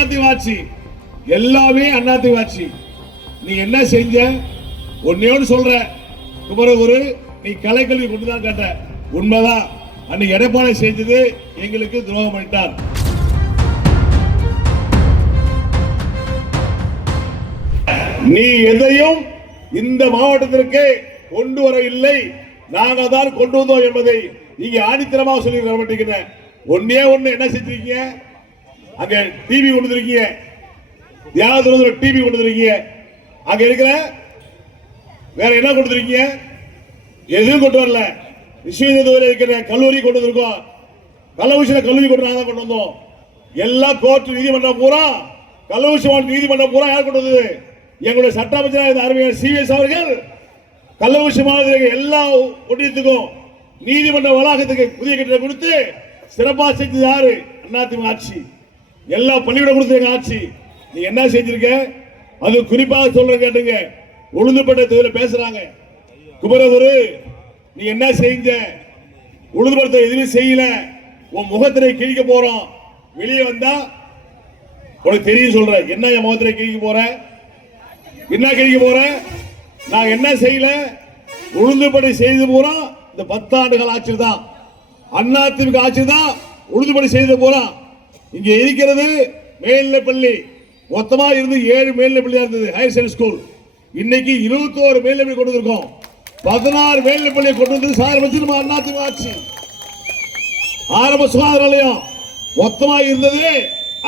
அதிமுக ஆட்சி எல்லாமே அதிமுக ஆட்சி நீ என்ன செஞ்ச? ஒன்னேன்னு சொல்ற. குமரகுரு நீ கலைக்கல்வி கொண்டு தான் கேட்ட. உண்மைதான். அன்னைக்கு எடப்பாடி செஞ்சது எங்களுக்கு துரோகம் பண்ணிட்டார். நீ எதையும் இந்த மாவட்டத்திற்கு கொண்டு வர இல்லை. நாங்கள் தான் கொண்டு வந்தோம் என்பதை நீங்க ஆணித்தரமாக சொல்லி வர மாட்டேங்கிறேன் ஒன்னே ஒண்ணு என்ன செஞ்சிருக்கீங்க? அங்க டிவி கொண்டு வந்திருக்கீங்க தியாகத்துல டிவி கொண்டு வந்திருக்கீங்க அங்க இருக்கிற வேற என்ன கொடுத்துருக்கீங்க எதுவும் கொண்டு வரல. விஸ்வவித்யாலயம் இருக்கிற கல்லூரி கொண்டு வந்திருக்கோம். கள்ளக்குறிச்சியில கல்லூரி கொண்டு நாங்க கொண்டு வந்தோம். எல்லா கோர்ட் நீதிமன்றம் பூரா கள்ளக்குறிச்சி நீதிமன்றம் பூரா யார் கொண்டு வந்தது? எங்களுடைய சட்ட அமைச்சராக இருந்த அருமையான சிவிஎஸ் அவர்கள். கள்ளக்குறிச்சி மாவட்டத்தில் எல்லா ஒன்றியத்துக்கும் நீதிமன்ற வளாகத்துக்கு புதிய கட்டிடம் கொடுத்து சிறப்பாக செஞ்சது யாரு? அதிமுக ஆட்சி. எல்லா பள்ளிக்கூடம் கொடுத்த எங்க ஆட்சி. நீ என்ன செஞ்சிருக்க? அது குறிப்பாக சொல்ற கேட்டுங்க. உளுந்துப்பட்ட தொகுதியில் பேசுறாங்க. குமரகுரு நீ என்ன செஞ்ச? உளுதுபடுத்த எதுவும் செய்யல. உன் முகத்திரை கிழிக்க போறோம். வெளியே வந்தா உனக்கு தெரியும் சொல்ற என்ன என் முகத்திரை கிழிக்க போற? என்ன கிழிக்க போற? நான் என்ன செய்யல? உளுந்துபடி செய்து போறோம் இந்த பத்தாண்டுகள் ஆட்சி தான் அதிமுக ஆட்சி தான் உளுந்துபடி செய்து பூரா. இங்க இருக்கிறது மேல்நிலை பள்ளி. மொத்தமா இருந்து ஏழு மேல்நிலைப் பள்ளியா இருந்தது ஹையர் செகண்டரி ஸ்கூல் இன்னைக்கு இருபத்தோரு மேல்நிலை கொண்டு வந்திருக்கோம். பதினாறு மேல்நிலை பள்ளியை கொண்டு வந்து சார் வச்சு நம்ம அதிமுக ஆட்சி. ஆரம்ப சுகாதார நிலையம் மொத்தமா இருந்தது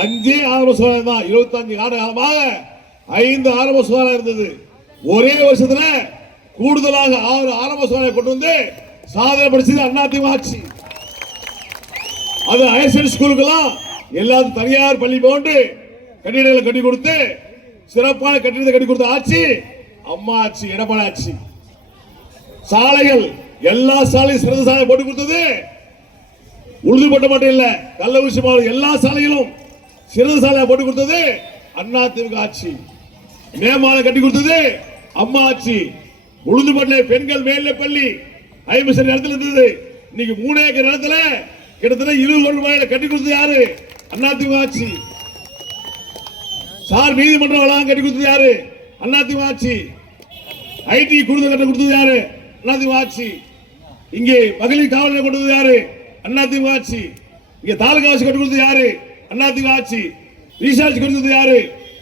அஞ்சே ஆரம்ப சுகாதாரம் தான். இருபத்தஞ்சு ஆண்டு காலமாக ஐந்து ஆரம்ப சுகாதாரம் இருந்தது. ஒரே வருஷத்துல கூடுதலாக ஆறு ஆரம்ப சுகாதாரம் கொண்டு வந்து சாதனை படிச்சது அதிமுக ஆட்சி. அது ஹையர் ஸ்கூலுக்கெல்லாம் எல்லாரும் தனியார் பள்ளி போன்று கட்டிடங்களை கட்டி கொடுத்து சிறப்பான கட்டிடத்தை கட்டி கொடுத்த ஆட்சி அம்மா ஆட்சி எடப்பாடி ஆட்சி. சாலைகள் எல்லா சாலையும் சிறந்த சாலை போட்டு கொடுத்தது. உழுதுபட்ட மட்டும் இல்ல கள்ளக்குறிச்சி மாவட்டம் எல்லா சாலைகளும் சிறந்த சாலையை போட்டு கொடுத்தது அண்ணா திமுக ஆட்சி. மேம்பாலம் கட்டி கொடுத்தது அம்மா ஆட்சி. உளுந்துப்பட்டில பெண்கள் மேல்நிலை பள்ளி ஐம்பது சென்ட் இடத்துல இருந்தது இன்னைக்கு மூணு ஏக்கர் இடத்துல கிட்டத்தட்ட இருபது கோடி ரூபாயில கட்டி கொடுத்தது யாரு? அண்ணா ஆட்சி சார் நீதிமன்ற வளாகம் கட்டி கொடுத்தது யாரு? அண்ணா ஆட்சி ஐடி குடும்ப கட்ட கொடுத்தது யாரு? அதிமுக ஆட்சி இங்கே மகளிர் காவல் நிலையம் கொண்டு வந்தது யாரு? அதிமுக ஆட்சி இங்கே தாலுகா ஆட்சி கட்டி கொடுத்தது யாரு? அதிமுக ஆட்சி ரீசார்ஜ் கொடுத்தது யாரு?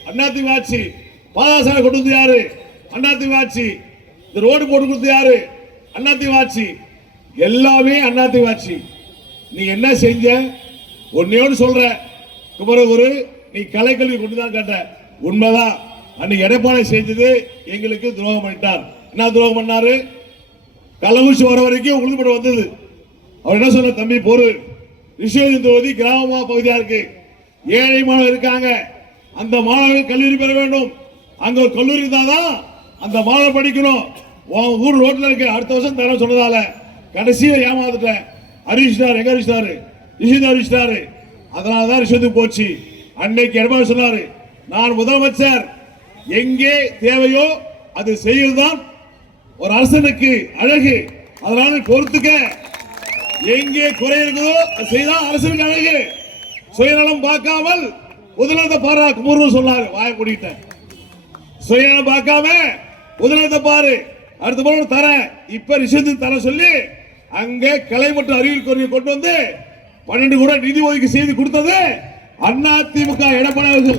அதிமுக ஆட்சி பாதாசாலை கொண்டு வந்தது யாரு? அதிமுக ஆட்சி இந்த ரோடு போட்டு கொடுத்தது யாரு? அதிமுக ஆட்சி எல்லாமே அதிமுக ஆட்சி நீ என்ன செஞ்ச? ஒன்னையோடு சொல்ற. குமரகுரு நீ கலைக்கல்வி கொண்டு தான் கேட்ட. உண்மைதான். அன்னைக்கு எடப்பாடி செஞ்சது எங்களுக்கு துரோகம் பண்ணிட்டார். என்ன துரோகம் பண்ணாரு? கள்ளக்குறிச்சி வர வரைக்கும் உளுந்துபட வந்தது. அவர் என்ன சொன்ன தம்பி பொறு ரிஷோதி தொகுதி கிராமமா பகுதியா இருக்கு. ஏழை மாணவர் இருக்காங்க. அந்த மாணவர்கள் கல்லூரி பெற வேண்டும். அங்க ஒரு கல்லூரி இருந்தாதான் அந்த மாணவர் படிக்கணும். உன் ஊர் ரோட்ல இருக்கு அடுத்த வருஷம் தர சொன்னதால கடைசியில ஏமாந்துட்டேன். அறிவிச்சிட்டாரு எங்க ஹரிஷ்னாரு ரிஷித் அறிவிச்சிட்டாரு அதனால தான் ரிஷத்துக்கு போச்சு. அன்னைக்கு எடப்பாடி சொன்னாரு நான் முதலமைச்சர். எங்கே தேவையோ அது செய்வதுதான் ஒரு அரசனுக்கு அழகு. அதனால பொறுத்துக்க. எங்கே குறை இருக்குதோ அது செய்தா அரசனுக்கு அழகு. சுயநலம் பார்க்காமல் முதலத்தை பாரா குமுருன்னு சொன்னாரு. வாய கூட்டிட்டேன் சுயநலம் பார்க்காம முதலத்தை பாரு. அடுத்த முறை தரேன். இப்ப ரிஷத்து தர சொல்லி அங்கே கலை மற்றும் அறிவியல் கொண்டு வந்து பன்னெண்டு கூட நிதி ஒதுக்கி செய்து கொடுத்தது அண்ணா திமுக எடப்பாடி